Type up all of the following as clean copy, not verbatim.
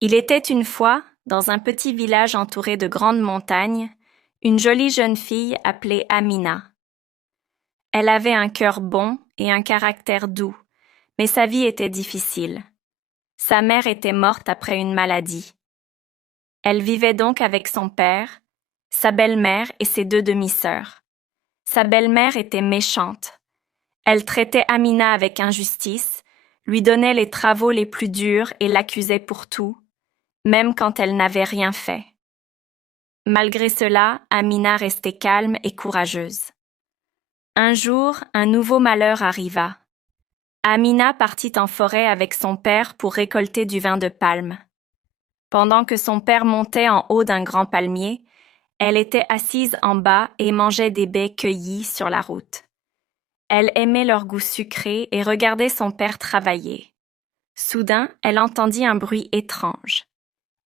Il était une fois, dans un petit village entouré de grandes montagnes, une jolie jeune fille appelée Amina. Elle avait un cœur bon et un caractère doux, mais sa vie était difficile. Sa mère était morte après une maladie. Elle vivait donc avec son père, sa belle-mère et ses deux demi-sœurs. Sa belle-mère était méchante. Elle traitait Amina avec injustice, lui donnait les travaux les plus durs et l'accusait pour tout, même quand elle n'avait rien fait. Malgré cela, Amina restait calme et courageuse. Un jour, un nouveau malheur arriva. Amina partit en forêt avec son père pour récolter du vin de palme. Pendant que son père montait en haut d'un grand palmier, elle était assise en bas et mangeait des baies cueillies sur la route. Elle aimait leur goût sucré et regardait son père travailler. Soudain, elle entendit un bruit étrange.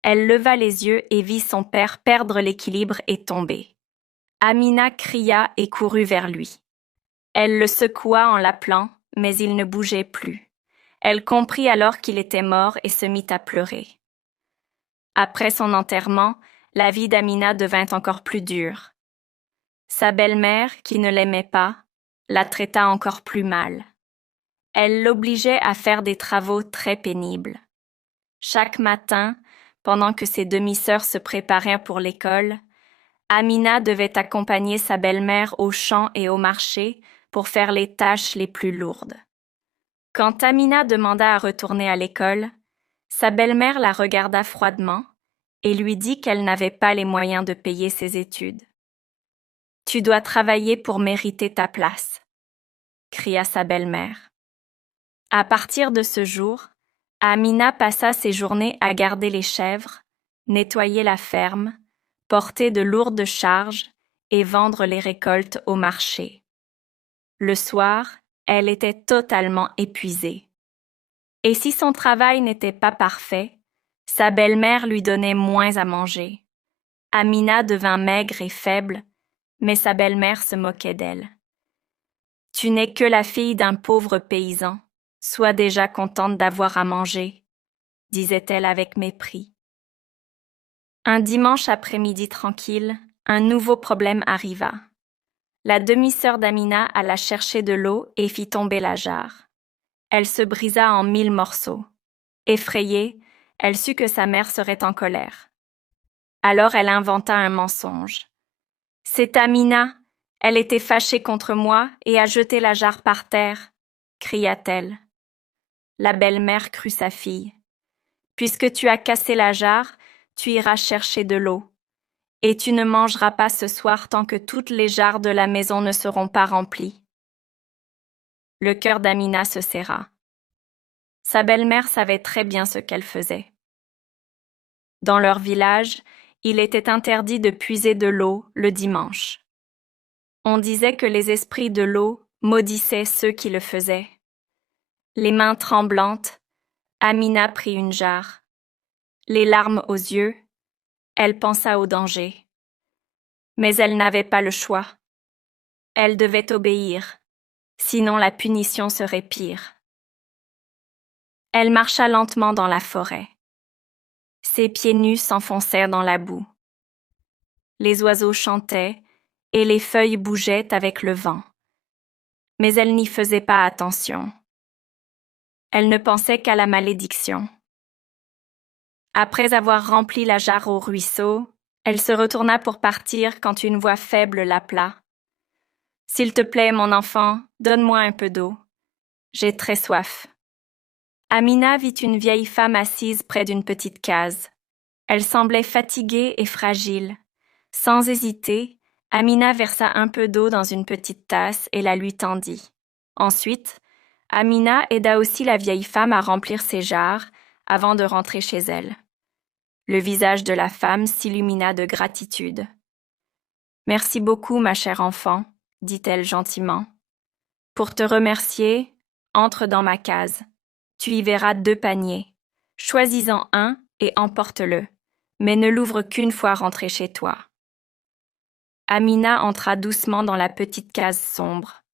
Elle leva les yeux et vit son père perdre l'équilibre et tomber. Amina cria et courut vers lui. Elle le secoua en l'appelant, mais il ne bougeait plus. Elle comprit alors qu'il était mort et se mit à pleurer. Après son enterrement, la vie d'Amina devint encore plus dure. Sa belle-mère, qui ne l'aimait pas, la traita encore plus mal. Elle l'obligeait à faire des travaux très pénibles. Chaque matin, pendant que ses demi-sœurs se préparaient pour l'école, Amina devait accompagner sa belle-mère au champ et au marché pour faire les tâches les plus lourdes. Quand Amina demanda à retourner à l'école, sa belle-mère la regarda froidement et lui dit qu'elle n'avait pas les moyens de payer ses études. « Tu dois travailler pour mériter ta place », cria sa belle-mère. À partir de ce jour, Amina passa ses journées à garder les chèvres, nettoyer la ferme, porter de lourdes charges et vendre les récoltes au marché. Le soir, elle était totalement épuisée. Et si son travail n'était pas parfait, sa belle-mère lui donnait moins à manger. Amina devint maigre et faible, mais sa belle-mère se moquait d'elle. « Tu n'es que la fille d'un pauvre paysan, sois déjà contente d'avoir à manger, » disait-elle avec mépris. Un dimanche après-midi tranquille, un nouveau problème arriva. La demi-sœur d'Amina alla chercher de l'eau et fit tomber la jarre. Elle se brisa en 1000 morceaux. Effrayée, elle sut que sa mère serait en colère. Alors elle inventa un mensonge. « C'est Amina, elle était fâchée contre moi et a jeté la jarre par terre, » cria-t-elle. La belle-mère crut sa fille. « Puisque tu as cassé la jarre, tu iras chercher de l'eau. Et tu ne mangeras pas ce soir tant que toutes les jarres de la maison ne seront pas remplies. » Le cœur d'Amina se serra. Sa belle-mère savait très bien ce qu'elle faisait. Dans leur village, il était interdit de puiser de l'eau le dimanche. On disait que les esprits de l'eau maudissaient ceux qui le faisaient. Les mains tremblantes, Amina prit une jarre. Les larmes aux yeux, elle pensa au danger. Mais elle n'avait pas le choix. Elle devait obéir, sinon la punition serait pire. Elle marcha lentement dans la forêt. Ses pieds nus s'enfoncèrent dans la boue. Les oiseaux chantaient et les feuilles bougeaient avec le vent. Mais elle n'y faisait pas attention. Elle ne pensait qu'à la malédiction. Après avoir rempli la jarre au ruisseau, elle se retourna pour partir quand une voix faible l'appela. « S'il te plaît, mon enfant, donne-moi un peu d'eau. J'ai très soif. » Amina vit une vieille femme assise près d'une petite case. Elle semblait fatiguée et fragile. Sans hésiter, Amina versa un peu d'eau dans une petite tasse et la lui tendit. Ensuite, Amina aida aussi la vieille femme à remplir ses jarres avant de rentrer chez elle. Le visage de la femme s'illumina de gratitude. « Merci beaucoup, ma chère enfant, » dit-elle gentiment. « Pour te remercier, entre dans ma case. Tu y verras 2 paniers. Choisis-en un et emporte-le, mais ne l'ouvre qu'une fois rentré chez toi. » Amina entra doucement dans la petite case sombre.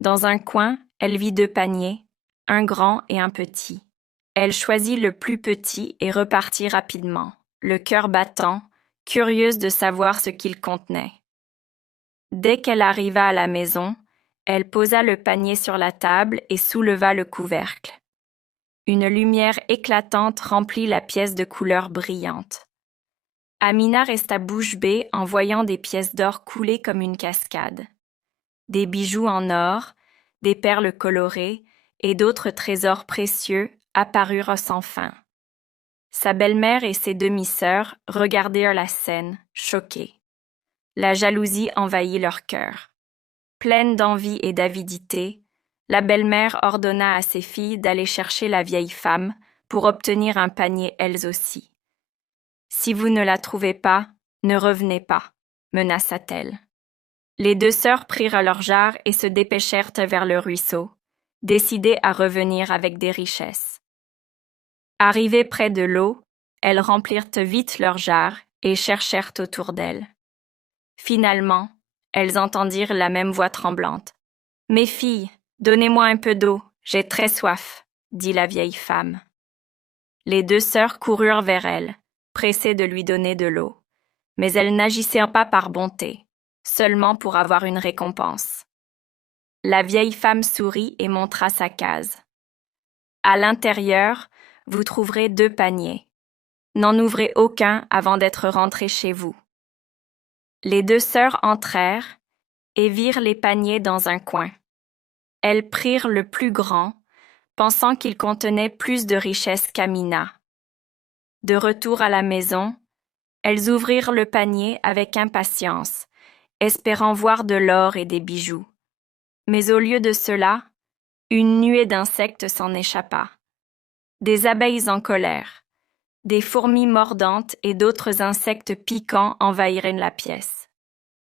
Dans un coin, elle vit 2 paniers, un grand et un petit. Elle choisit le plus petit et repartit rapidement, le cœur battant, curieuse de savoir ce qu'il contenait. Dès qu'elle arriva à la maison, elle posa le panier sur la table et souleva le couvercle. Une lumière éclatante remplit la pièce de couleur brillante. Amina resta bouche bée en voyant des pièces d'or couler comme une cascade. Des bijoux en or, des perles colorées et d'autres trésors précieux apparurent sans fin. Sa belle-mère et ses demi-sœurs regardèrent la scène, choquées. La jalousie envahit leur cœur. Pleine d'envie et d'avidité, la belle-mère ordonna à ses filles d'aller chercher la vieille femme pour obtenir un panier elles aussi. « Si vous ne la trouvez pas, ne revenez pas, » menaça-t-elle. Les deux sœurs prirent leur jarre et se dépêchèrent vers le ruisseau, décidées à revenir avec des richesses. Arrivées près de l'eau, elles remplirent vite leur jarre et cherchèrent autour d'elles. Finalement, elles entendirent la même voix tremblante. « Mes filles, donnez-moi un peu d'eau, j'ai très soif, » dit la vieille femme. Les deux sœurs coururent vers elle, pressées de lui donner de l'eau, mais elles n'agissaient pas par bonté, seulement pour avoir une récompense. La vieille femme sourit et montra sa case. À l'intérieur, vous trouverez 2 paniers. N'en ouvrez aucun avant d'être rentrés chez vous. Les deux sœurs entrèrent et virent les paniers dans un coin. Elles prirent le plus grand, pensant qu'il contenait plus de richesses qu'Amina. De retour à la maison, elles ouvrirent le panier avec impatience, espérant voir de l'or et des bijoux. Mais au lieu de cela, une nuée d'insectes s'en échappa. Des abeilles en colère, des fourmis mordantes et d'autres insectes piquants envahirent la pièce.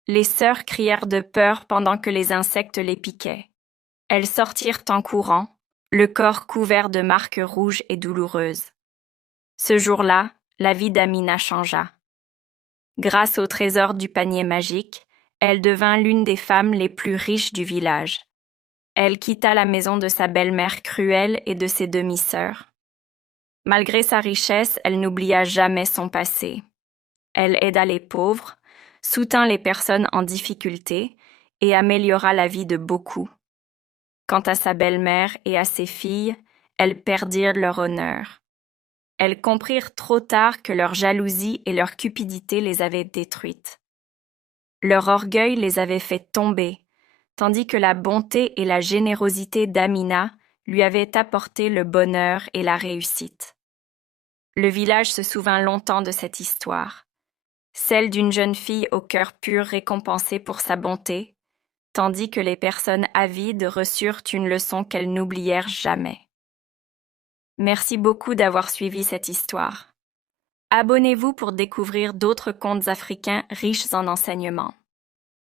Les sœurs crièrent de peur pendant que les insectes les piquaient. Elles sortirent en courant, le corps couvert de marques rouges et douloureuses. Ce jour-là, la vie d'Amina changea. Grâce au trésor du panier magique, elle devint l'une des femmes les plus riches du village. Elle quitta la maison de sa belle-mère cruelle et de ses demi-sœurs. Malgré sa richesse, elle n'oublia jamais son passé. Elle aida les pauvres, soutint les personnes en difficulté et améliora la vie de beaucoup. Quant à sa belle-mère et à ses filles, elles perdirent leur honneur. Elles comprirent trop tard que leur jalousie et leur cupidité les avaient détruites. Leur orgueil les avait fait tomber, tandis que la bonté et la générosité d'Amina lui avaient apporté le bonheur et la réussite. Le village se souvint longtemps de cette histoire, celle d'une jeune fille au cœur pur récompensée pour sa bonté, tandis que les personnes avides reçurent une leçon qu'elles n'oublièrent jamais. Merci beaucoup d'avoir suivi cette histoire. Abonnez-vous pour découvrir d'autres contes africains riches en enseignements.